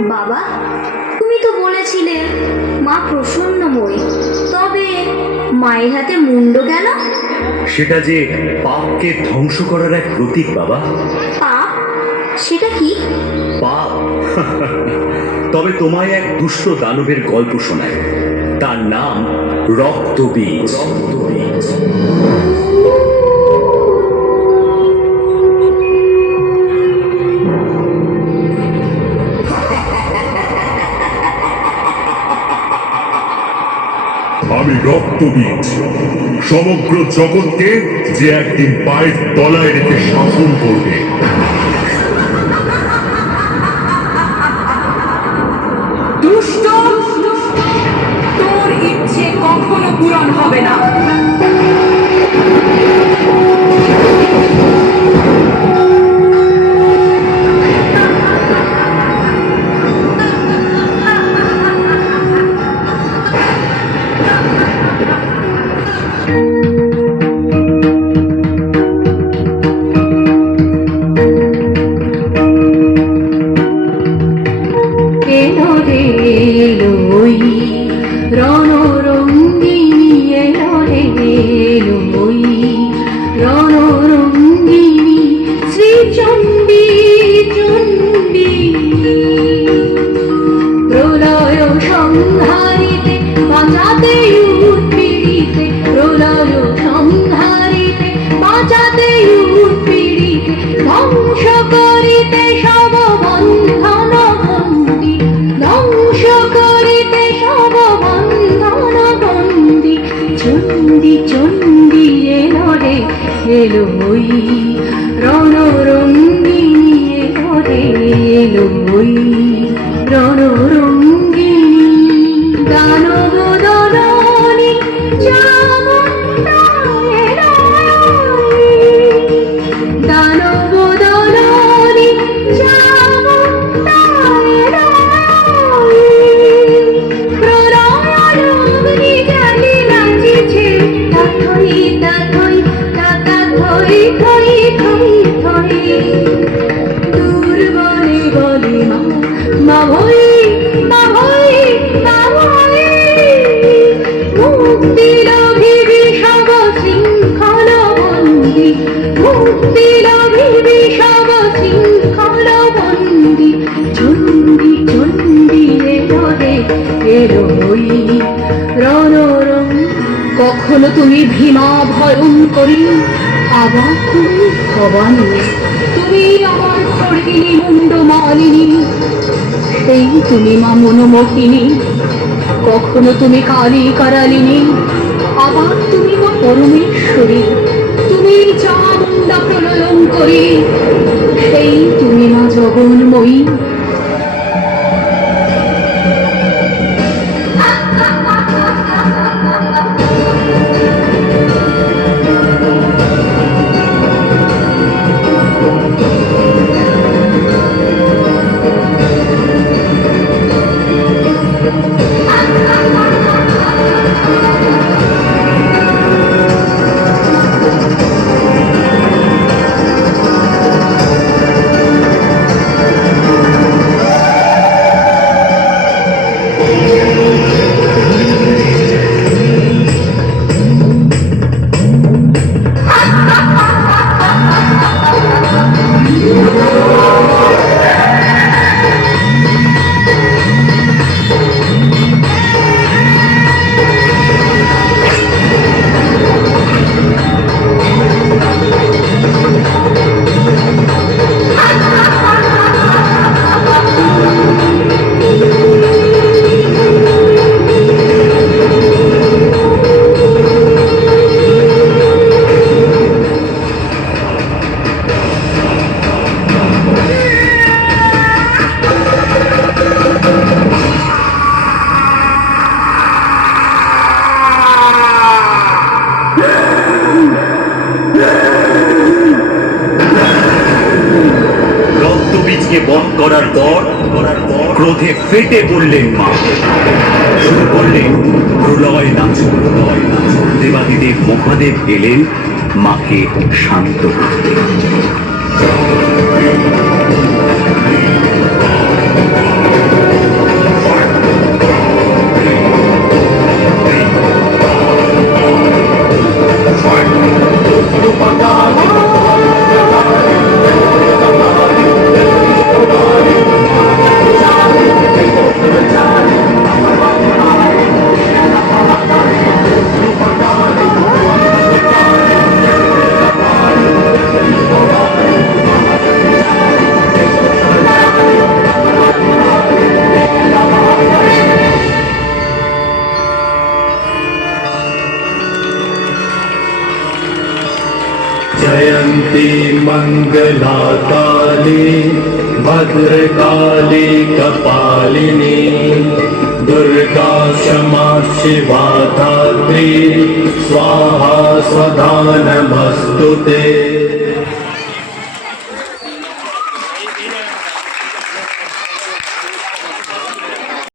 বাবা, তুমি তো বলেছিলে মা প্রসন্নময়ী, তবে মায়ের হাতে মুন্ড কেন? সেটা যে পাপকে ধ্বংস করার এক প্রতীক বাবা। পাপ? সেটা কি? পাপ? তবে তোমায় এক দুষ্ট দানবের গল্প শোনাই। তার নাম রক্তবীজ। রক্তবীজ। আমি রক্তবীজ, সমগ্র জগৎকে যে একদিন পায়ের তলায় রেখে শাসন করবে। দুষ্ট, তোর ইচ্ছে কখনো পূরণ হবে না। এলো রে এলো ওই রণরঙ্গিনী, এলো রে এলো ওই রণরঙ্গিনী, শ্রীচণ্ডী চণ্ডী। প্রলয় সংহারিতে বাঁচাতে উৎপীড়িতে, প্রলয় সংহারিতে বাঁচাতে উৎপীড়িতে, ধ্বংস করিতে সব বন্ধন বন্দী, ধ্বংস করিতে সব বন্ধন বন্দী। চণ্ডী চণ্ডী এলো রে এলো ওই রণরঙ্গিনী, এলো রে এলো ওই রণরঙ্গিনী। দানব দলনী চামুণ্ডায় দানব দলনী চামুণ্ডায় প্রলয়াগ্নি জ্বালি নাচিছে, তাথই তাথই তাতা থই থই থই থই। দুর্বলে বলে মা, মা ভই, মা ভই, মা ভই। মুক্তি লাভিবি সব শৃঙ্খল বন্দী, মুক্তি লাভিবি সব শৃঙ্খল বন্দী। চণ্ডী চণ্ডী এলো রে এলো ওই রণরঙ্গ। কখনো তুমি ভীমা ভয়ঙ্করী, আবার তুমি ভবানী, তুমি আমার খড়গিনী মুন্ড মালিনী, সেই তুমি মা মনোমোহিনী। কখনো তুমি কালী কারালিনী, আবার তুমি মা পরমেশ্বরী, তুমি চামুণ্ডা প্রলয়ঙ্করী, সেই তুমি মা জগন্ময়ী। বধ করার পর ক্রোধে ফেটে পড়লেন মা, শুরু করলেন প্রলয় নাচন। দেবাদিদেব মহাদেব এলেন মাকে শান্ত করতে। मंगला काली भद्रकाली कपालिनी दुर्गा क्षमा शिवा धात्री स्वाहा स्वधा नमस्तुते।